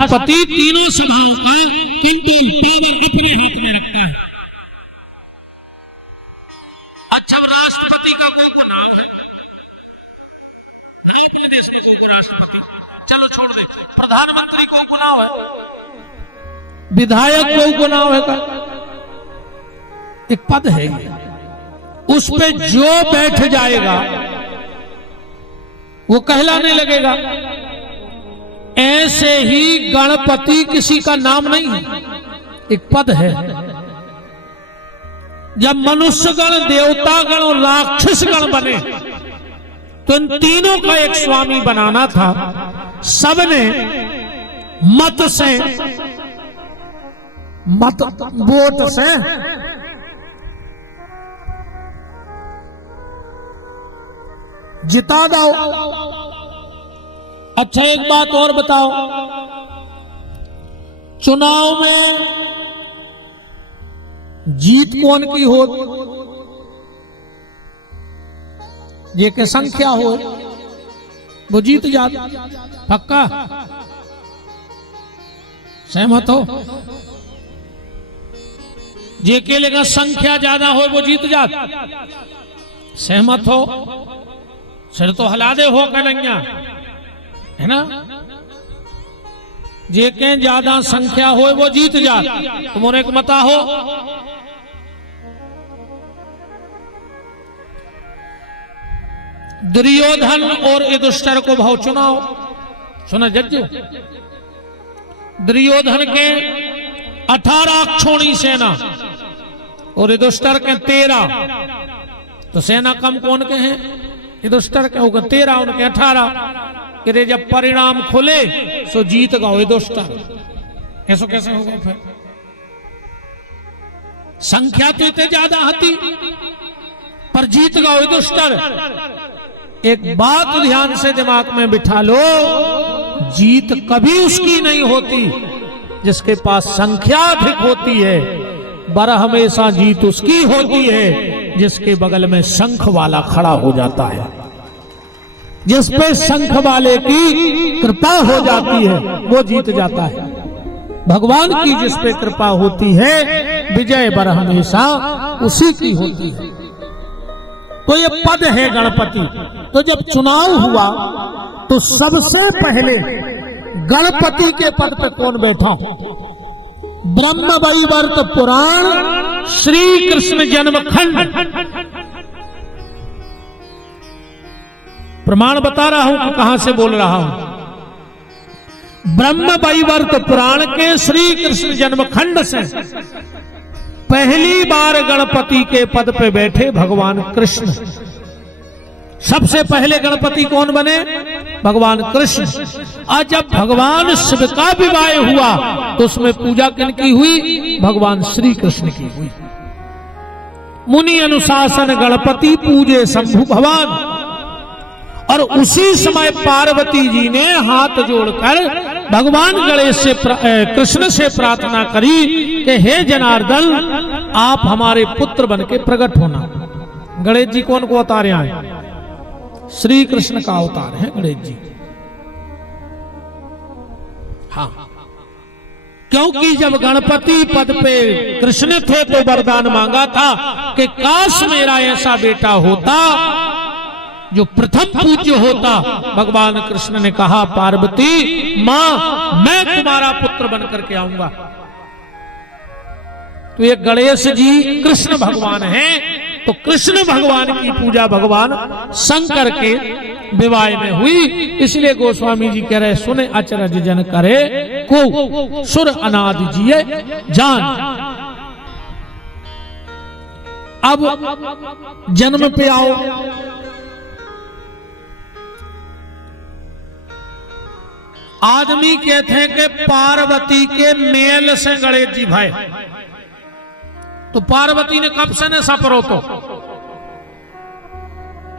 पति तीनों स्वभाव का कंट्रोल पावर अपने हाथ में रखता है। अच्छा, राष्ट्रपति का कोई गुनाह है? देश के राष्ट्रपति, चलो छोड़ दे। प्रधानमंत्री को गुनाह है? विधायक को गुनाह है? एक पद है, उस पे जो बैठ जाएगा वो कहलाने लगेगा। ऐसे ही गणपति किसी का नाम नहीं है, एक पद है। जब मनुष्यगण, देवतागण और राक्षसगण बने तो इन तीनों का एक स्वामी बनाना था। सबने मत वोट से जिता दो। अच्छा, एक बात और बताओ, चुनाव में जीत कौन की हो? ये के संख्या हो वो जीत जात। पक्का सहमत हो? जे के लेगा संख्या ज्यादा हो वो जीत जात। सहमत हो? सिर तो हिला दे हो कन्हैया, है ना? जे के ज्यादा संख्या हो वो जीत जात। तुम्हारे को मता हो? दुर्योधन और युधिष्ठिर को भाव चुनाव सुना जज्जू। दुर्योधन के 18 अक्षौणी सेना और युधिष्ठिर के 13। तो सेना कम कौन के हैं? युधिष्ठिर के होगा 13, उनके 18। कि जब परिणाम खुले सो जीत गए युधिष्ठिर। ऐसा कैसे होगा? फिर संख्या तो इतने ज्यादा हती पर जीत गए युधिष्ठिर। एक बात ध्यान से दिमाग में बिठा लो, जीत कभी उसकी नहीं होती जिसके पास संख्या अधिक होती है, बर हमेशा जीत उसकी होती है जिसके बगल में शंख वाला खड़ा हो जाता है। जिस पे शंख वाले की कृपा हो जाती है वो जीत जाता है। भगवान की जिस पे कृपा होती है विजय बर हमेशा उसी की होती है। तो ये पद है गणपति। तो जब चुनाव हुआ तो सबसे पहले गणपति के पद पे कौन बैठा? ब्रह्म वैवर्त पुराण श्री कृष्ण जन्मखंड। प्रमाण बता रहा हूं कि कहां से बोल रहा हूं। ब्रह्म वैवर्त पुराण के श्री कृष्ण जन्मखंड से पहली बार गणपति के पद पे बैठे भगवान कृष्ण। सबसे पहले गणपति कौन बने? भगवान कृष्ण। आज जब भगवान शिव का विवाह हुआ तो उसमें पूजा किनकी हुई? भगवान श्री कृष्ण की हुई। मुनि अनुशासन गणपति पूजे शंभु भगवान। और उसी समय पार्वती जी ने हाथ जोड़कर भगवान गणेश से कृष्ण से प्रार्थना करी कि हे जनार्दन, आप हमारे पुत्र बन के प्रकट होना। गणेश जी कौन को अवतारे आए? श्री कृष्ण का अवतार है गणेश जी। हाँ, क्योंकि जब गणपति पद पे कृष्ण थे तो वरदान मांगा था कि काश मेरा ऐसा बेटा होता जो प्रथम पूज्य होता। भगवान कृष्ण ने कहा, पार्वती मां, मैं तुम्हारा पुत्र बनकर के आऊंगा। तो ये गणेश जी कृष्ण भगवान हैं। तो कृष्ण भगवान की पूजा भगवान शंकर के विवाह में हुई। इसलिए गोस्वामी जी कह रहे, सुने अचरज जन करे को सुर अनादि जिये जान। अब जन्म पे आओ। आदमी कहते हैं कि पार्वती के मेल से गणेश जी भाई। तो पार्वती ने कब से न सपरो तो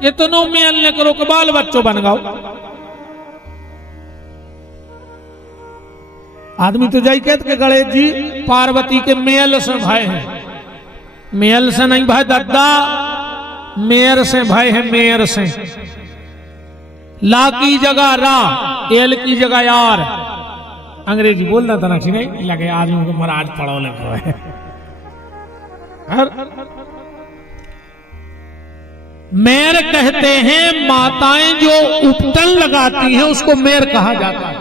इतनो मेल ने करो कि बाल बच्चों बन गओ। आदमी तो जाई कहते कि गणेश जी पार्वती के मेल से भाई हैं। मेल से नहीं भाई दादा, मेयर से भाई है। मेयर से ला की जगह रा, एल की जगह यार। अंग्रेजी बोलना था ना नहीं लगे आदमी को महाराज पढ़ो लिखो है। मेर कहते हैं माताएं जो उपटन लगाती हैं उसको मेर कहा जाता है।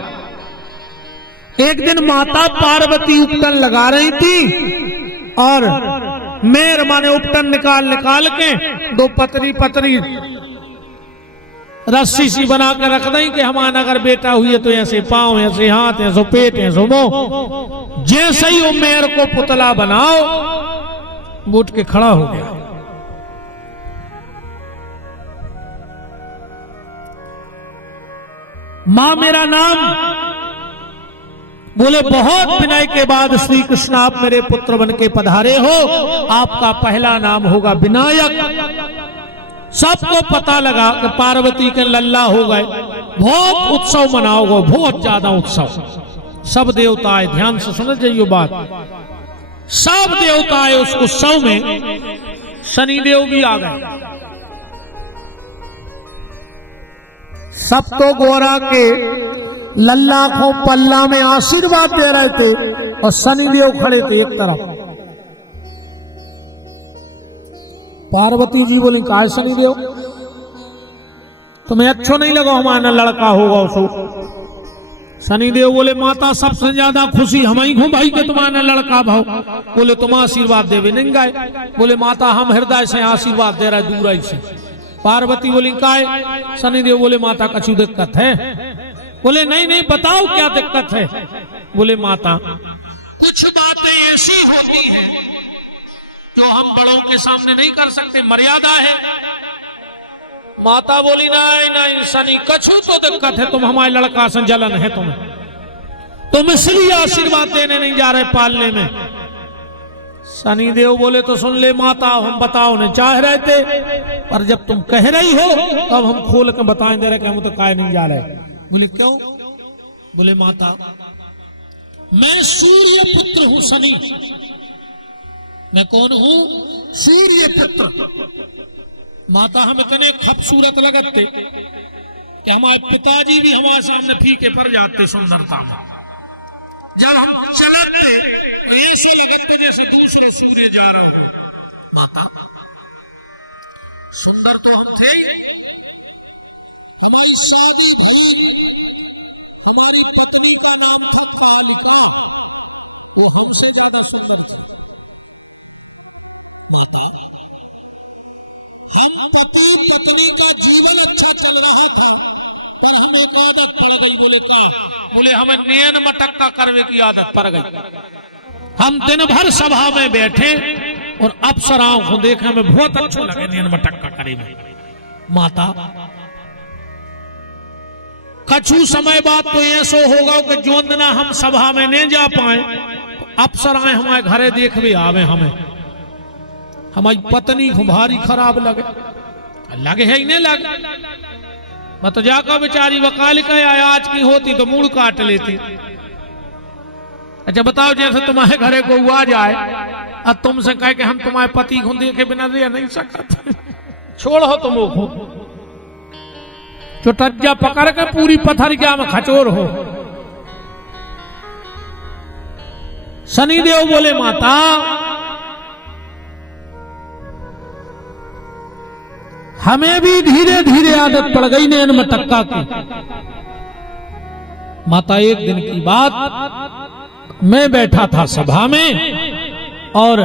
एक दिन माता पार्वती उपटन लगा रही थी और मेर माने उपटन निकाल निकाल के दो पतरी पतरी रस्सी सी बना के रख दें कि हमारा अगर बेटा हुई है तो ऐसे पांव ऐसे हाथ ऐसे पेट ऐसे मुंह, जैसे ही वो मेर को पुतला बनाओ उठ के खड़ा हो गया। मां मेरा नाम, बोले बहुत विनय के बाद श्री कृष्ण आप मेरे पुत्र बन के पधारे हो, आपका पहला नाम होगा विनायक। सबको पता लगा कि पार्वती के लल्ला हो गए, बहुत उत्सव मनाओगे, बहुत ज्यादा उत्सव। सब देवता आए, ध्यान से समझ जाइए बात, सब देवता आए उस उत्सव में, शनिदेव भी आ गए। सब तो गोरा के लल्ला को पल्ला में आशीर्वाद दे रहे थे और शनिदेव खड़े थे एक तरफ। पार्वती जी बोली का शनिदेव तुम्हें अच्छो नहीं लगा हमारा लड़का होगा उसको। शनिदेव बोले माता सबसे ज्यादा खुशी हम ही हूं भाई के तुम्हारा लड़का भाव। बोले तुम आशीर्वाद देवे नहीं गए। बोले माता हम हृदय से आशीर्वाद दे रहे दूर ही से। पार्वती बोली काय? शनिदेव बोले माता कछु दिक्कत है? बोले नहीं नहीं बताओ क्या दिक्कत है। बोले माता कुछ बातें ऐसी होती हैं जो हम बड़ों के सामने नहीं कर सकते, मर्यादा है। माता बोली नहीं नहीं शनि कछु तो दिक्कत है, तुम हमारे लड़का से जलन है तुम्हें, तुम इसलिए आशीर्वाद देने नहीं जा रहे पालने में। शनिदेव बोले तो सुन ले माता हम बताओ नहीं चाह रहे थे, पर जब तुम कह रही हो तब हम खोल के बताएं दे रहे कि हम तो काय नहीं जा रहे। बोले क्यों? बोले माता मैं सूर्य पुत्र हूं शनि। मैं कौन हूं? सूर्य पुत्र। माता हम इतने खूबसूरत लगते कि हमारे पिताजी भी हमारे सामने फीके पड़ जाते सुंदरता में। जब हम चलते तो ऐसे लगते जैसे दूसरे सूर्य जा रहा हो। माता सुंदर तो हम थे ही, हमारी शादी भी, हमारी पत्नी का नाम था कालिका, वो हमसे ज्यादा सुंदर थी। हम पति पत्नी का जीवन अच्छा चल रहा था पर हमें एक आदत पड़ गई। बोले क्या? बोले हमें नैन मटक्का करने की आदत पड़ गई। हम दिन भर सभा में बैठे और अप्सराओं को देखने में बहुत अच्छा लगे नैन मटक्का करे में। माता कछु समय बाद तो ऐसा होगा कि जो दिन हम सभा में नहीं जा पाए अप्सराएं हमारे घरे देख भी आवे, हमें हमारी पत्नी को भारी खराब लगे। लगे है ही नहीं लगे। मैं तो जाकर बेचारी वकाल का आज की होती तो मूड काट लेती। अच्छा बताओ जैसे तुम्हारे घरे को आ जाए और तुमसे कहे कि हम तुम्हारे पति को देखे बिना रह नहीं सकते, छोड़ो तुम वो चुटज्जा पकड़ के पूरी पथरिया में खचोर हो। शनिदेव बोले माता हमें भी धीरे धीरे आदत पड़ गई नैन मटक्का की। माता एक दिन की बात, मैं बैठा था सभा में और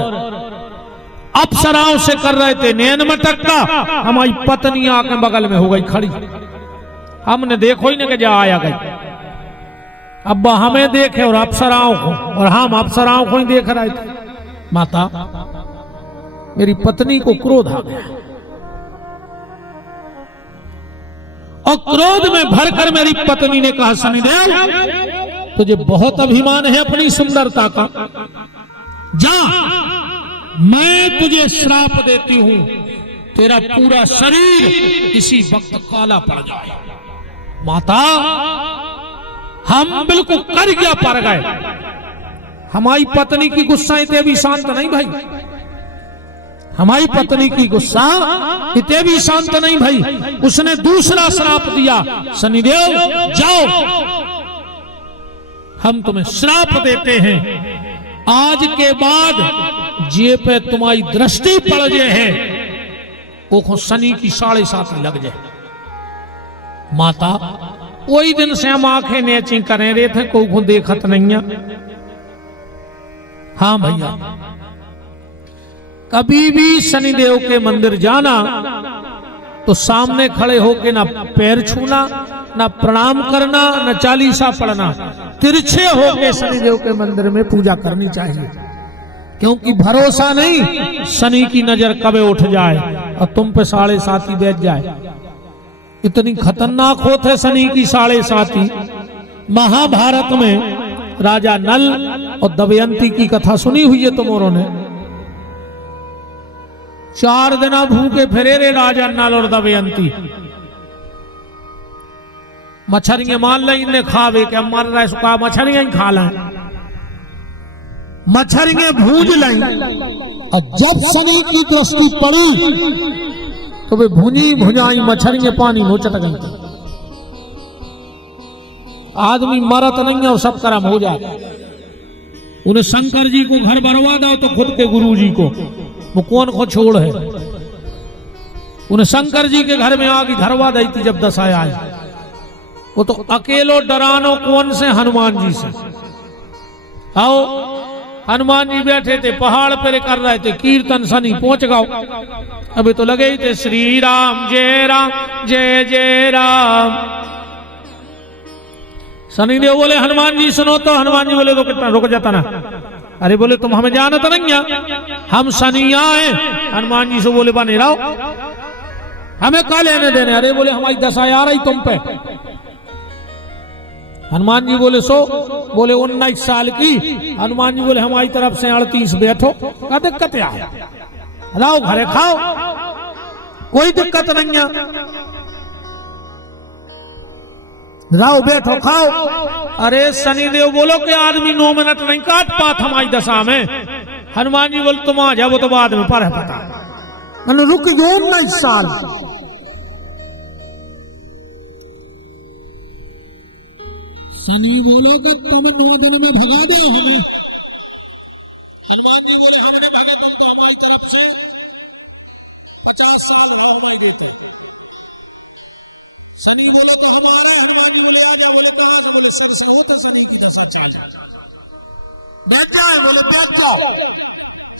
अप्सराओं से कर रहे थे नैन मटक्का। हमारी पत्नी आके बगल में हो गई खड़ी। हमने देखो ही नहीं कि जा आया गई। अब हमें देखे और अप्सराओं को, और हम अप्सराओं को ही देख रहे थे। माता मेरी पत्नी को क्रोध आ गया और क्रोध में भरकर मेरी पत्नी ने कहा शनिदेव तुझे बहुत अभिमान है अपनी सुंदरता का, जा मैं तुझे श्राप देती हूं तेरा पूरा शरीर इसी वक्त काला पड़ जाए। माता हम बिल्कुल कर गया पड़ गए। हमारी पत्नी की गुस्सा इतने भी शांत नहीं भाई, हमारी पत्नी की गुस्सा इतने भी शांत नहीं भाई। उसने दूसरा श्राप दिया शनिदेव जाओ हम तुम्हें श्राप देते हैं, आज के बाद जे पे तुम्हारी दृष्टि पड़ जाए है वो शनि की 7.5 लग जाए। माता वही दिन से हम आंखें नेची करें रहे थे, को देखत नहीं है। हाँ भैया, कभी भी शनिदेव के मंदिर जाना तो सामने खड़े होके ना पैर छूना, ना प्रणाम करना, ना चालीसा पढ़ना, तिरछे होके शनिदेव के मंदिर में पूजा करनी चाहिए। क्योंकि भरोसा नहीं शनि की नजर कब उठ जाए और तुम पे 7.5 बैठ जाए। इतनी खतरनाक होते शनि की 7.5। महाभारत में राजा नल और दमयंती की कथा सुनी हुई है तुमों ने। 4 दिन भूखे फिरे रे राजा नल और दमयंती। मछरियां मान ली इन्हें खावे क्या मर रहा है, सुखा मछरियां ही खा लें, मछरियां भूज लाई। और जब शनि की दृष्टि पड़ी तो वे भुनी भुजाई मछरियां पानी में चट गई। आदमी मरत नहीं है और सब कर्म हो जाए। उन्हें शंकर जी को घर बनवा दो तो खुद के गुरु जी को वो कौन को छोड़ है। उन्हें शंकर जी के घर में आगे धरवा दी थी जब दशा आई। वो तो अकेलो डरानो कौन से हनुमान जी से। आओ हनुमान जी बैठे थे पहाड़ पर कर रहे थे कीर्तन, शनि पहुंच गओ। अभी तो लगे ही थे श्री राम जय जय राम। शनि देव बोले हनुमान जी सुनो, तो हनुमान जी बोले तो कितना रुक जाता ना। अरे बोले तुम हमें जानत नहीं है, हम शनि आए। हनुमान जी से बोले बने रहो, हमें क्या लेने देने। अरे बोले हमारी दशा आ रही तुम पे। हनुमान जी बोले सो, बोले 19 साल की। हनुमान जी बोले हमारी तरफ से 38 बैठो, क्या दिक्कत है, लाओ घरे खाओ, कोई दिक्कत नहीं है, लाओ बैठो खाओ। अरे शनिदेव बोलो कि आदमी 9 मिनट नहीं काट पात हमारी दशा में। हनुमान जी बोले तुम आ जाओ, वो तो बाद में पर है पता। मैंने रुक गए 19 साल। शनि बोलो कि तुम 9 दिन में भगा दो हमें। हनुमान जी बोले हमने भागे, तुम तो हमारी तरफ से 50 साल हो गए थे। शनि बोले तो हम आ रहे। हनुमान जी बोले आ जा। बोले कहां से? बोले सर से हो तो शनि की तो सच आ जा। बैठ जाओ। बोले बैठ जाओ।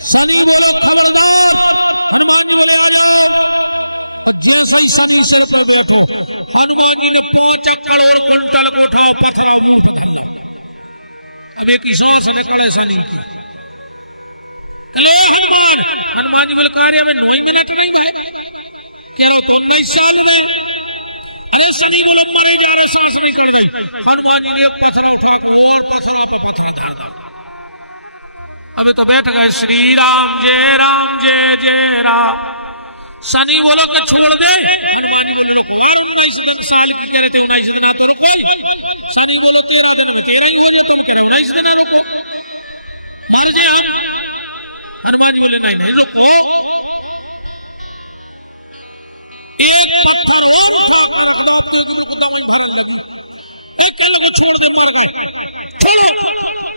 शनि बोले खबरदार। हनुमान जी बोले आ जाओ। जो सही शनि सर पर बैठो। हनुमान जी ने 5 करोड़ कुंटल को उठाओ पत्थर हमें की सोच निकले शनि। हनुमान जी बोले कार्य में 9 मिनट नहीं गए, 19 साल में। शनि बोले मरे जा रहे, सांस निकल जाए। हनुमान जी ने पत्थर उठा के और पत्थरों पे पत्थर डाल दिया। हमें तो बैठ गए श्री राम जय जय राम। शनि बोलो कि छोड़ दे। और 19 साल की तेरे 19 दिन तो रुको। शनि बोलो 13 दिन की तेरी होगा, तुम तेरे 19 दिन रुको, मर जाए। हनुमान जी बोले नहीं रुको।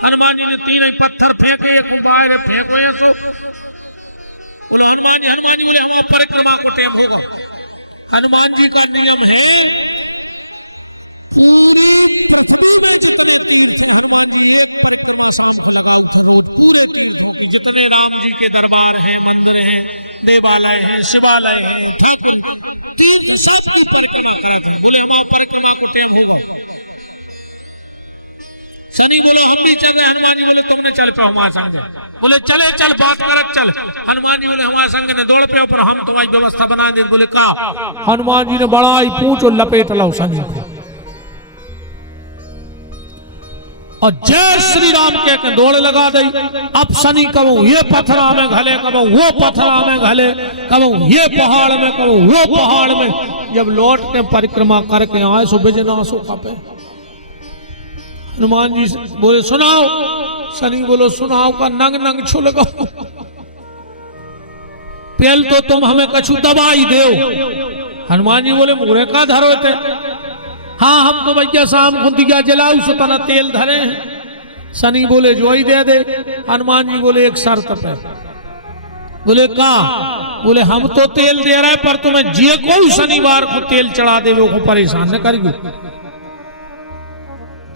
हनुमान जी ने 3 पत्थर फेंके, एक बाहर फेंको ऐसो। बोले हनुमान जी बोले हम परिक्रमा को टाइम होगा। हनुमान जी का नियम है पृथ्वी में जितने तीर्थ हनुमान जी एक परिक्रमा शाम को लगाओ थे रोज। पूरे तीर्थों की जितने राम जी के दरबार हैं, मंदिर हैं, देवालय हैं, शिवालय हैं, तीर्थ सबकी परिक्रमा कराए थे। बोले हमारे परिक्रमा को टाइम होगा। शनि बोलो हम भी चल रहे। हनुमान जी बोले तुमने चल पे हमारे संग। बोले चले चल बात करत चल। हनुमान जी बोले हमारे संग ने दौड़ पे ऊपर हम तुम्हारी व्यवस्था बना दे। बोले का? हनुमान जी ने बड़ा ही पूछ और लपेट लो शनि को और जय श्री राम कह के दौड़ लगा दी। अब शनि कबू ये पत्थरा में घले, कबू वो पत्थरा में घले, कबू ये पहाड़ में, कबू वो पहाड़ में। जब लौट के परिक्रमा करके आए सो बिजना सो कपे। हनुमान जी बोले सुनाओ। शनि बोलो सुनाओ का नंग नंग छुल गो। पहल तो तुम हमें कछु दवाई दो। हनुमान जी बोले मुरे का धरो थे। हाँ हम तो भैया शाम को दिया जलाऊ सो तना तेल धरे हैं। शनि बोले जो ही दे दे। हनुमान जी बोले एक शर्त पे। बोले का? बोले हम तो तेल दे रहे पर तुम्हें जे कोई शनिवार को तेल चढ़ा दे वो परेशान न करियो।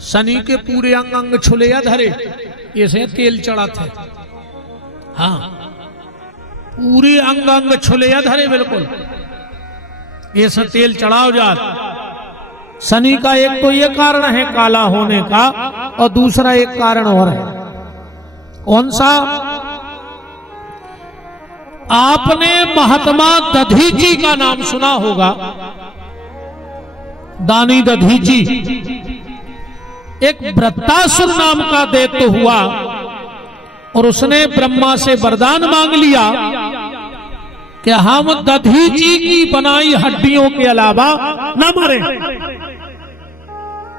शनि के पूरे अंग अंग छुले धरे ऐसे तेल चढ़ा थे। हाँ, पूरे अंग अंग छुले धरे बिल्कुल ऐसा तेल चढ़ाओ जात। शनि का एक तो ये कारण है काला होने का, और दूसरा एक कारण और है। कौन सा? आपने महात्मा दधीची का नाम सुना होगा। दानी दधीची एक वृत्तासुर नाम का दैत्य हुआ और उसने ब्रह्मा से वरदान मांग लिया कि हम दधीची की बनाई हड्डियों के अलावा न मरे।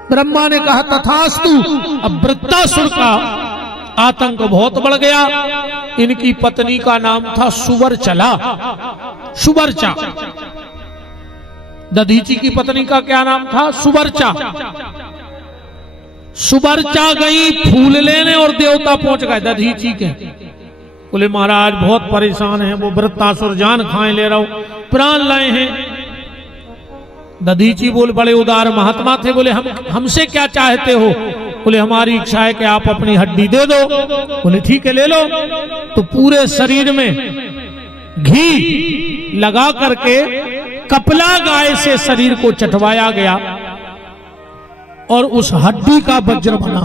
ब्रह्मा ने कहा तथास्तु। अब वृत्तासुर का आतंक बहुत बढ़ गया। इनकी पत्नी का नाम था सुवर्चला, सुवर्चा। दधीची की पत्नी का क्या नाम था? सुवर्चा। सुवर्चा गई फूल लेने और देवता पहुंच गए दधीची के। बोले महाराज बहुत परेशान है, वो वृत्तासुर जान खाए ले रहा हूं, प्राण लाए हैं। दधीची बोले बड़े उदार महात्मा थे। बोले हमसे क्या चाहते हो? बोले हमारी इच्छा है कि आप अपनी हड्डी दे दो। बोले ठीक है ले लो। तो पूरे शरीर में घी लगा करके कपला गाय से शरीर को चटवाया गया और उस हड्डी का वज्र बना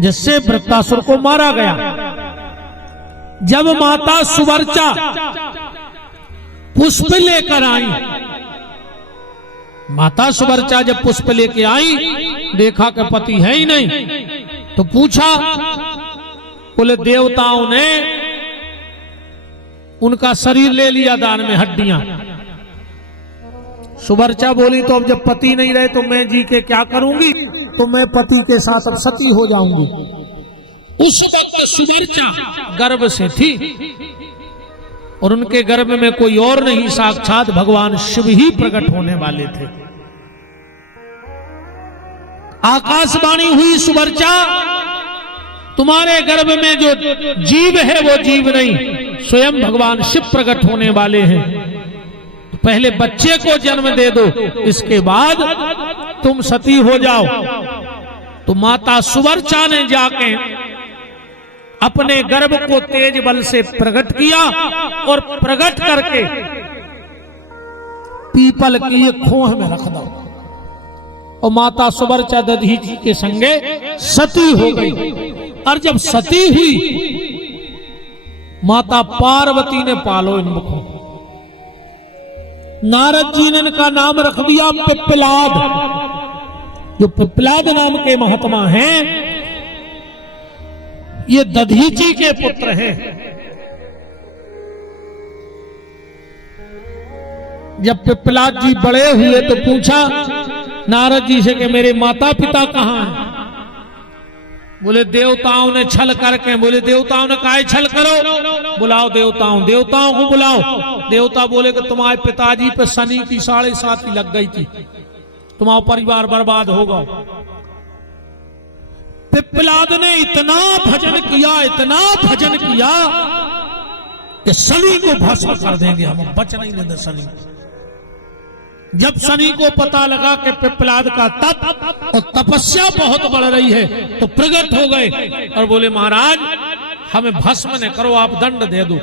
जिससे वृत्तासुर को मारा गया। जब माता सुवर्चा पुष्प लेकर आई, माता सुवर्चा जब पुष्प लेके आई, देखा कि पति है ही नहीं, तो पूछा। बोले देवताओं ने उनका शरीर ले लिया दान में, हड्डियां। सुवर्चा बोली तो अब जब पति नहीं रहे तो मैं जी के क्या करूंगी, तो मैं पति के साथ अब सती हो जाऊंगी। उस वक्त सुवर्चा गर्भ से थी और उनके गर्भ में कोई और नहीं, साक्षात भगवान शिव ही प्रकट होने वाले थे। आकाशवाणी हुई सुवर्चा तुम्हारे गर्भ में जो जीव है वो जीव नहीं, स्वयं भगवान शिव प्रकट होने वाले हैं। तो पहले बच्चे को जन्म दे दो, इसके बाद तुम सती हो जाओ। तो माता सुवर्चा ने जाके अपने गर्भ को तेज बल से प्रकट किया और प्रकट करके पीपल की एक खोह में रख दो। और माता सुवर्चा दधीची के संगे सती हो गई। और जब सती हुई, माता पार्वती ने पालो इनको। नारद जी ने इनका नाम रख दिया पिप्पलाद। जो पिप्पलाद नाम के महात्मा हैं, ये दधीची के पुत्र हैं। जब पिप्पलाद जी बड़े हुए तो पूछा नारद जी से कि मेरे माता पिता कहां हैं? बोले देवताओं ने छल करके। बोले देवताओं ने काहे छल करो? बुलाओ देवताओं, देवताओं को बुलाओ। देवता बोले कि तुम्हारे पिताजी पे शनि की 7.5 लग गई थी, तुम्हारा परिवार बर्बाद होगा। पिप्पलाद ने इतना भजन किया, इतना भजन किया कि शनि को भस्म कर देंगे हम, बच नहीं देंगे शनि। जब शनि को पता लगा कि पिप्पलाद का तप और तपस्या बहुत बढ़ रही है, तो प्रकट हो गए और बोले महाराज हमें भस्म न करो, आप दंड दे दो।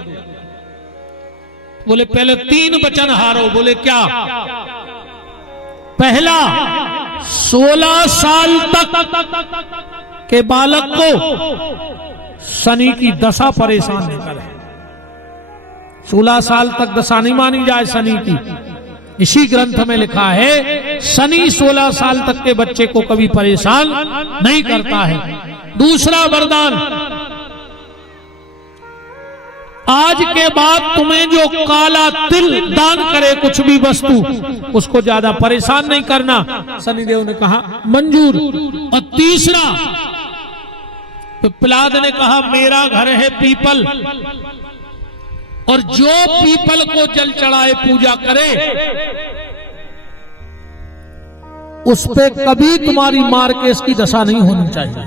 बोले पहले 3 वचन हारो। बोले क्या? पहला, 16 साल तक के बालक को शनि की दशा परेशान न करे। 16 साल तक दशा नहीं मानी जाए शनि की। इसी ग्रंथ में लिखा है शनि 16 साल तक के बच्चे को कभी परेशान नहीं करता है। दूसरा वरदान, आज के बाद तुम्हें जो काला तिल दान करे कुछ भी वस्तु, उसको ज्यादा परेशान नहीं करना। शनिदेव ने कहा मंजूर। और तीसरा, पिप्पलाद ने कहा मेरा घर है पीपल, और जो पीपल को जल चढ़ाए पूजा करे उस पे कभी तुम्हारी मार केस की दशा नहीं होनी चाहिए।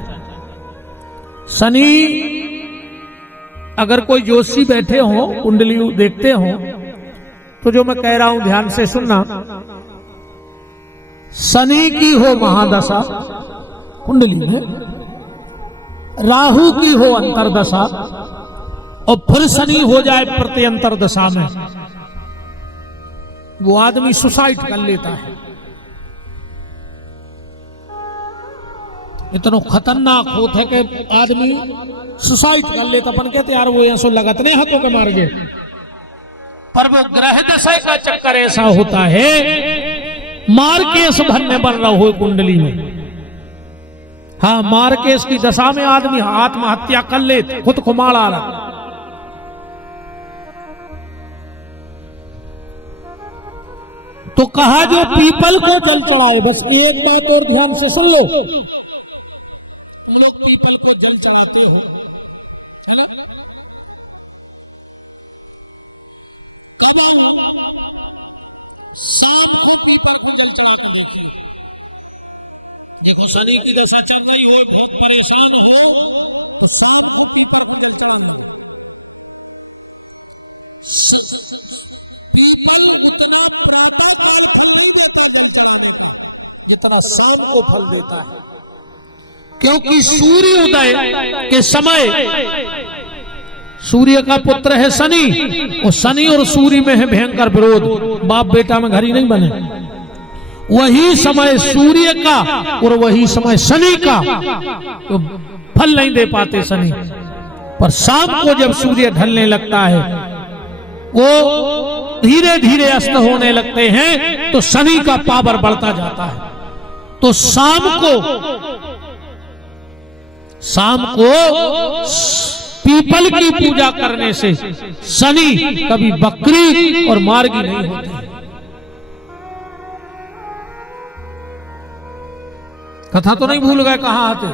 शनि अगर कोई जोशी बैठे हो, कुंडली देखते हो, तो जो मैं कह रहा हूं ध्यान से सुनना। शनि की हो महादशा कुंडली में, राहु की हो अंतरदशा, और फिर शनि हो जाए प्रत्यंतर दशा में, वो आदमी सुसाइड कर लेता है। इतना खतरनाक होता है कि आदमी सुसाइड कर लेता। अपन कहते यार वो ऐसो लगत नहीं हाथों के मार गए, पर वो ग्रह दशा का चक्कर ऐसा होता है, मार केस भरने बन रहा हो कुंडली में। हाँ, मार केस की दशा में आदमी आत्महत्या कर ले, खुद को मार आ रहा। तो कहा जो पीपल को जल चढ़ाए, बस एक बात और ध्यान से सुन लो, लोग पीपल को जल चढ़ाते हो, है ना? कब शाम को पीपल को जल चढ़ा के देखिए। देखो शनि की दशा चल रही हो, बहुत परेशान हो, तो शाम को पीपल को जल चढ़ाना। पीपल उतना प्रातः काल फल नहीं देता जल चढ़ाने को, जितना शाम को फल देता है, क्योंकि सूर्य उदय के समय सूर्य का पुत्र है शनि, और शनि और सूर्य में है भयंकर विरोध, बाप बेटा में घड़ी नहीं बने। वही समय सूर्य का और वही समय शनि का, तो फल नहीं दे पाते शनि। पर शाम को जब सूर्य ढलने लगता है, वो धीरे धीरे अस्त होने लगते हैं, तो शनि का पावर बढ़ता जाता है। तो शाम को पीपल की पूजा करने से शनि कभी बकरी और मार्गी नहीं होते। कथा तो नहीं भूल गए कहां आते?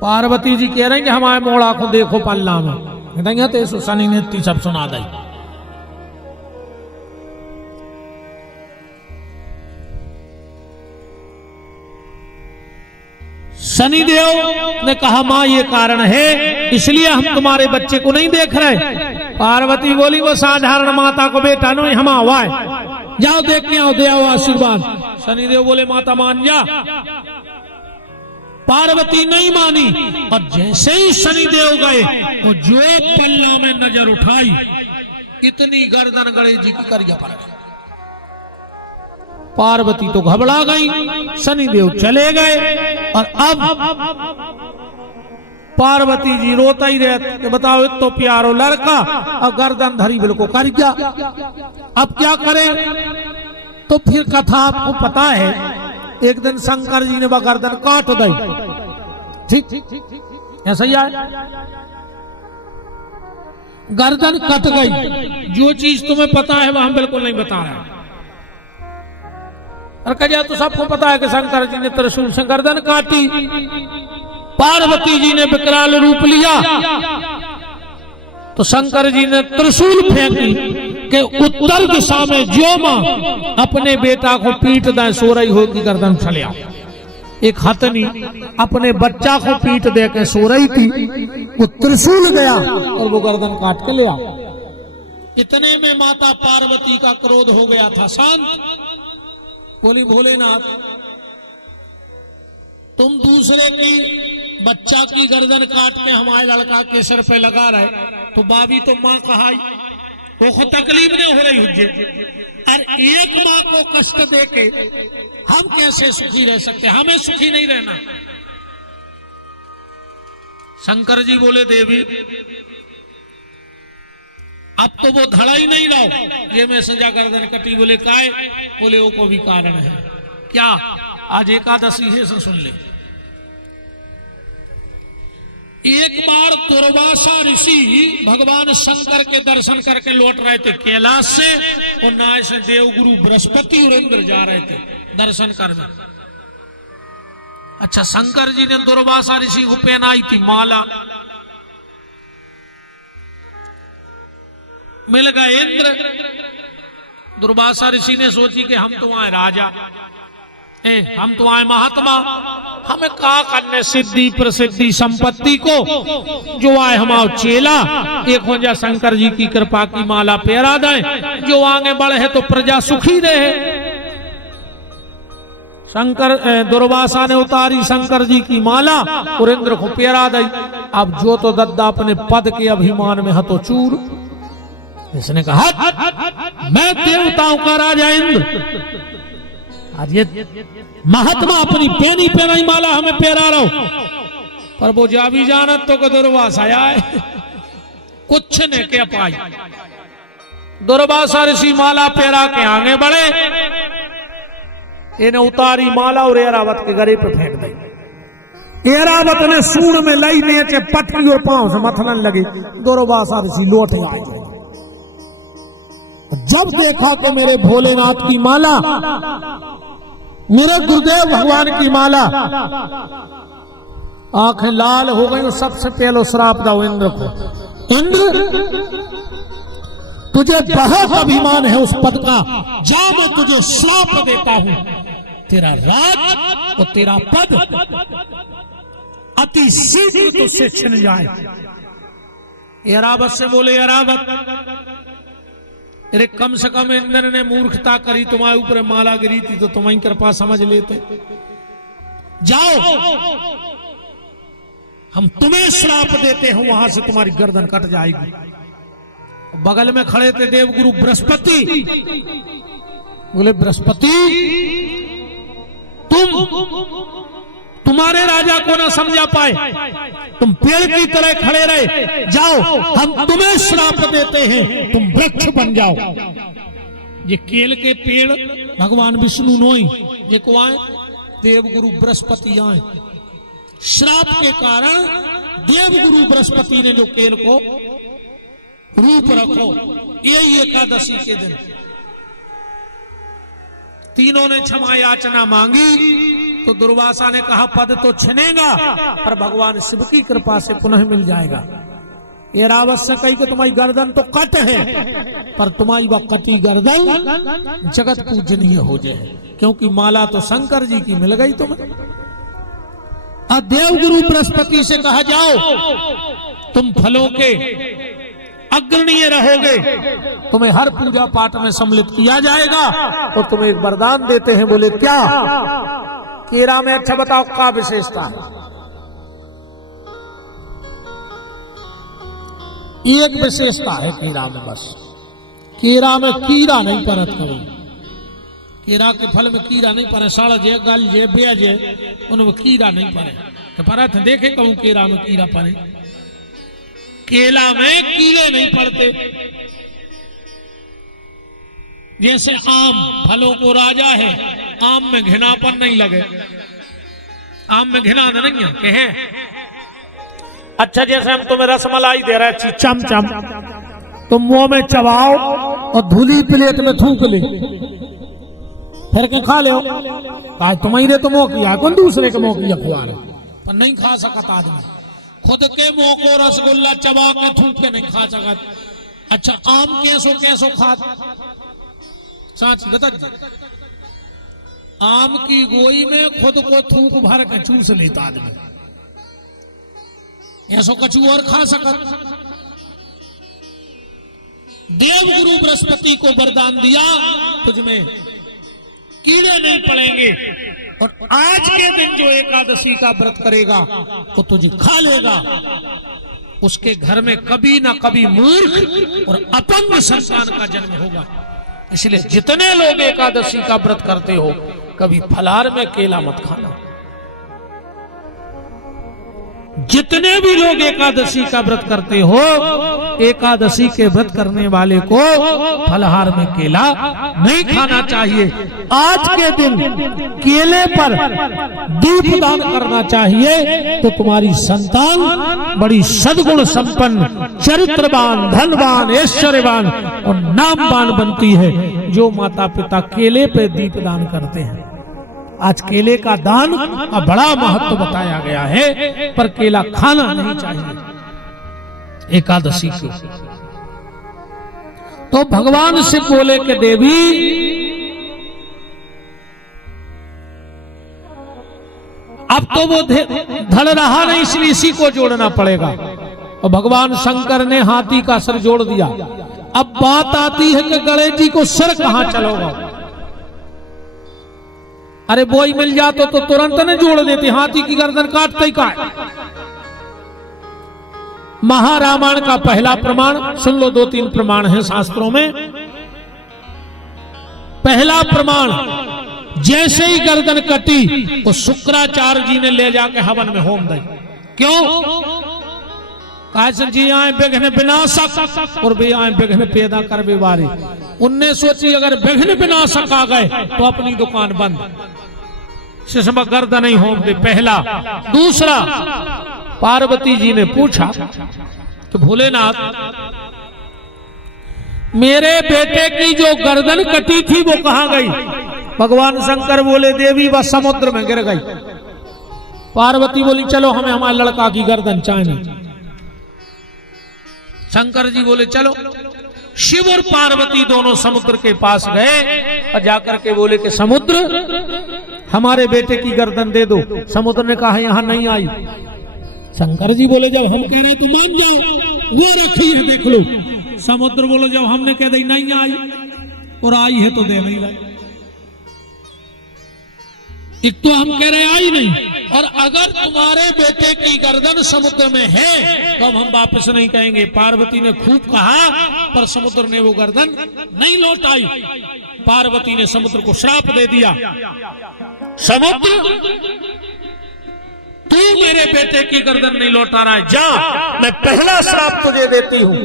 पार्वती जी कह रहे हैं कि हमारे मोड़ा को देखो पल्ला में, तो शनि ने इतनी सब सुना दी। शनिदेव ने कहा मां ये कारण है, इसलिए हम तुम्हारे बच्चे को नहीं देख रहे। पार्वती बोली वो साधारण माता को बेटा नहीं, हम हुआ है, जाओ देख के आओ, दे आओ आशीर्वाद। शनिदेव बोले माता मान जा। पार्वती नहीं मानी, और जैसे ही शनिदेव गए तो जो पल्ला में नजर उठाई, इतनी गर्दन गणेश जी की करिया पड़ गई। पार्वती तो घबरा गई, शनिदेव चले गए, और अब पार्वती जी रोता ही रहते, बताओ एक तो प्यारो लड़का और गर्दन धरी बिल्कुल कर गया, अब क्या करें? तो फिर कथा आपको पता है, एक दिन शंकर जी ने वह गर्दन काट दी। ठीक ऐसा ही है, गर्दन कट गई। जो चीज तुम्हें पता है वह हम बिल्कुल नहीं बता रहे। और कहा तो सबको पता है कि शंकर जी ने त्रिशूल से गर्दन काटी, पार्वती जी ने विकराल रूप लिया, तो शंकर जी ने त्रिशूल फेंकी कि उत्तर दिशा में जो मां अपने बेटा को पीट दे सो रही होगी, गर्दन चलिया। एक हथनी अपने बच्चा को पीट दे के सो रही थी, वो त्रिशूल गया और वो गर्दन काट के ले आ। इतने में माता पार्वती का क्रोध हो गया था शांत। बोली भोलेनाथ, तुम दूसरे की बच्चा की गर्दन काट के हमारे लड़का के सिर पे लगा रहे, तो बाबी तो माँ कहाई, वो तकलीफ नहीं हो रही हुज्जे, और एक माँ को कष्ट दे के हम कैसे सुखी रह सकते? हमें सुखी नहीं रहना। शंकर जी बोले देवी अब तो वो धड़ा ही नहीं लाओ, ये मैं सजा गर्दन कटी। बोले काय? बोले वो को भी कारण है। क्या? आज एकादशी है, सुन ले। एक बार दुर्वासा ऋषि भगवान शंकर के दर्शन करके लौट रहे थे कैलाश से, और नाय से देवगुरु बृहस्पति और इंद्र जा रहे थे दर्शन करने। अच्छा, शंकर जी ने दुर्वासा ऋषि को पहनाई थी माला, मिल गए इंद्र। दुर्वासा ऋषि ने सोची कि हम तो वहां राजा, हम तो आए महात्मा, हमें कहा करने सिद्धि प्रसिद्धि संपत्ति को, जो आए हमारा चेला एक हो जा शंकर जी की कृपा की माला पेरा दे, जो आगे बढ़े है तो प्रजा सुखी रहे। शंकर दुर्वासा ने उतारी शंकर जी की माला और इंद्र को पेरा दी। अब जो तो दद्दा अपने पद के अभिमान में हतो चूर, इसने कहा मैं देवताओं का राजा इंद्र, आज ये महात्मा अपनी पेनी पेराई माला हमें पेरा रहो, पर वो जा भी जानत तो कि दुर्वासा आए कुछ ने क्या पाई। दुर्वासा ऋषि माला पेरा के आगे बढ़े, इन्हें उतारी माला और ऐरावत के गले पे फेंक दी। ऐरावत ने सूंड में लाई नीचे पटकी और पांव से मथलन लगी। दुर्वासा ऋषि लौट आए, जब देखा कि मेरे भोलेनाथ की माला, मेरे गुरुदेव भगवान की माला, आंखें लाल हो गई और सबसे पहले श्राप दो इंद्र को। इंद्र तुझे बहुत अभिमान है उस पद का, जा मैं तुझे श्राप देता हूं, तेरा राज और तेरा पद अति शीघ्र तुझसे छिन जाए। ऐरावत से बोले, ऐरावत अरे कम से कम इंद्र ने मूर्खता करी, तुम्हारे ऊपर माला गिरी थी तो तुम्हारी कृपा समझ लेते। जाओ हम तुम्हें श्राप देते हैं, वहां से तुम्हारी गर्दन कट जाएगी। बगल में खड़े थे देवगुरु बृहस्पति, बोले बृहस्पति तुम्हारे राजा को ना समझा पाए, तुम पेड़ की तरह खड़े रहे, जाओ हम तुम्हें श्राप देते हैं, तुम वृक्ष बन जाओ। ये केल के पेड़ भगवान विष्णु नोई, ये को आए देवगुरु बृहस्पति आए। श्राप के कारण देवगुरु बृहस्पति ने जो केल को रूप रखो, यही एकादशी के दिन तीनों ने क्षमा याचना मांगी। तो दुर्वासा ने कहा पद तो छिनेगा, पर भगवान शिव की कृपा से पुनः मिल जाएगा। ऐरावत से कही कि तुम्हारी गर्दन तो कट है, पर तुम्हारी वह कटी गर्दन जगत पूजनीय हो जाए, क्योंकि माला तो शंकर जी की मिल गई तुम्हें। देवगुरु बृहस्पति से कहा जाओ तुम फलों के अग्रणीय रहोगे, तुम्हें हर पूजा पाठ में सम्मिलित किया जाएगा, और तुम्हें एक वरदान देते हैं। बोले क्या? केरा में अच्छा बताओ क्या विशेषता है? एक विशेषता है केरा में, बस केरा में कीड़ा नहीं परत कभी। केरा के फल में कीड़ा नहीं पड़े, साड़ा जे गाल जे बेजे उनमें कीड़ा नहीं पड़े। तो परत देखे कहूं केरा में कीड़ा पड़े, केला में कीड़े नहीं पड़ते। जैसे आम फलों को राजा है, आम में घिनापन नहीं लगे, आम में घिना नहीं है कि है। अच्छा जैसे हम तुम्हें रसमलाई दे रहे हैं चमचम, तुम मुंह में चबाओ और धुली प्लेट में थूक ले, फिर के खा ले। आज तुम्हारे तो मुंह किया, कौन दूसरे के मुंह किया खुआ रहे, पर नहीं खा सकता आदमी। खुद के मुंह को रसगुल्ला चबा के थूक के नहीं खा सकता। अच्छा आम कैसो कैसो खा, साच बता, आम की गोई में खुद को थूक भर के चूस लेता आदमी, ऐसो कछु और खा सकत। देवगुरु बृहस्पति को वरदान दिया तुझमें कीड़े नहीं पड़ेंगे, और आज के दिन जो एकादशी का व्रत करेगा वो तुझे खा लेगा। उसके घर में कभी ना कभी मूर्ख और अपंग संतान का जन्म होगा। इसलिए जितने लोग एकादशी का व्रत करते हो, कभी फलाहार में केला मत खाना। जितने भी लोग एकादशी का व्रत करते हो, एकादशी के व्रत करने वाले को फलाहार में केला नहीं खाना चाहिए। आज के दिन केले पर दीप दान करना चाहिए, तो तुम्हारी संतान बड़ी सद्गुण संपन्न, चरित्रवान, धनवान, ऐश्वर्यवान और नामवान बनती है। जो माता पिता केले पे दीप दान करते हैं, आज केले का दान का बड़ा महत्व बताया गया है, पर केला खाना नहीं चाहिए एकादशी को। तो भगवान से बोले कि देवी अब तो वो धड़ रहा नहीं, इसलिए इसी को जोड़ना पड़ेगा। और भगवान शंकर ने हाथी का सिर जोड़ दिया। अब बात आती है कि गणेश जी को सिर कहां चलोगा। अरे वो ही मिल जाते तो तुरंत न जोड़ देते, हाथी की गर्दन काटते ही काट। महारामायण का पहला प्रमाण सुन लो, 2-3 प्रमाण हैं शास्त्रों में। पहला प्रमाण, जैसे ही गर्दन कटी तो शुक्राचार्य जी ने ले जाके हवन में होम दी। क्यों? काजल जी आए विघ्न विनाशक और वे आए विघ्न पैदा कर वारे। उनने सोची अगर विघ्न विनाशक आ गए तो अपनी दुकान बंद, सिसमा गर्दन नहीं होम दे। पहला। दूसरा, पार्वती जी ने पूछा कि भोलेनाथ, मेरे बेटे की जो गर्दन कटी थी वो कहां गई? भगवान शंकर बोले देवी वह समुद्र में गिर गई। पार्वती बोली चलो हमें हमारे लड़का की गर्दन चाहिए। शंकर जी बोले चलो। शिव और पार्वती दोनों समुद्र के पास गए और जाकर के बोले कि समुद्र हमारे बेटे की गर्दन दे दो। समुद्र ने कहा यहां नहीं आई। शंकर जी बोले जब हम कह रहे तो मान जाओ, वो रखी है देख लो। समुद्र बोलो जब हमने कह दी नहीं आई और आई है तो दे नहीं लाई। एक तो हम कह रहे आई नहीं, और अगर तुम्हारे बेटे की गर्दन समुद्र में है तो अब हम वापस नहीं कहेंगे। पार्वती ने खूब कहा पर समुद्र ने वो गर्दन नहीं लौटाई। पार्वती ने समुद्र को श्राप दे दिया, समुद्र तू मेरे बेटे की गर्दन नहीं लौटा रहा है, जा मैं पहला श्राप तुझे देती हूं,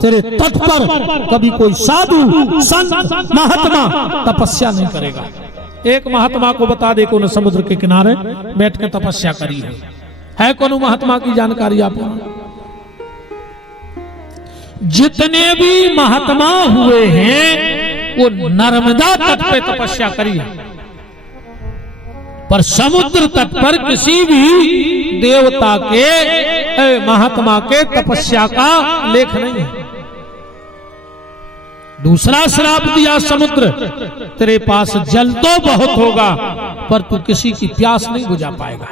तेरे तट पर कभी कोई साधु संत महात्मा तपस्या नहीं करेगा। एक महात्मा को बता दे कौन समुद्र के किनारे बैठ के तपस्या करी है कौन महात्मा की जानकारी आपको? जितने भी महात्मा हुए हैं वो नर्मदा तट पे तपस्या करी है, पर समुद्र तट पर किसी भी देवता के महात्मा के तपस्या का लेख नहीं है। दूसरा श्राप दिया समुद्र, तेरे पास जल तो बहुत होगा पर तू किसी की प्यास नहीं बुझा पाएगा।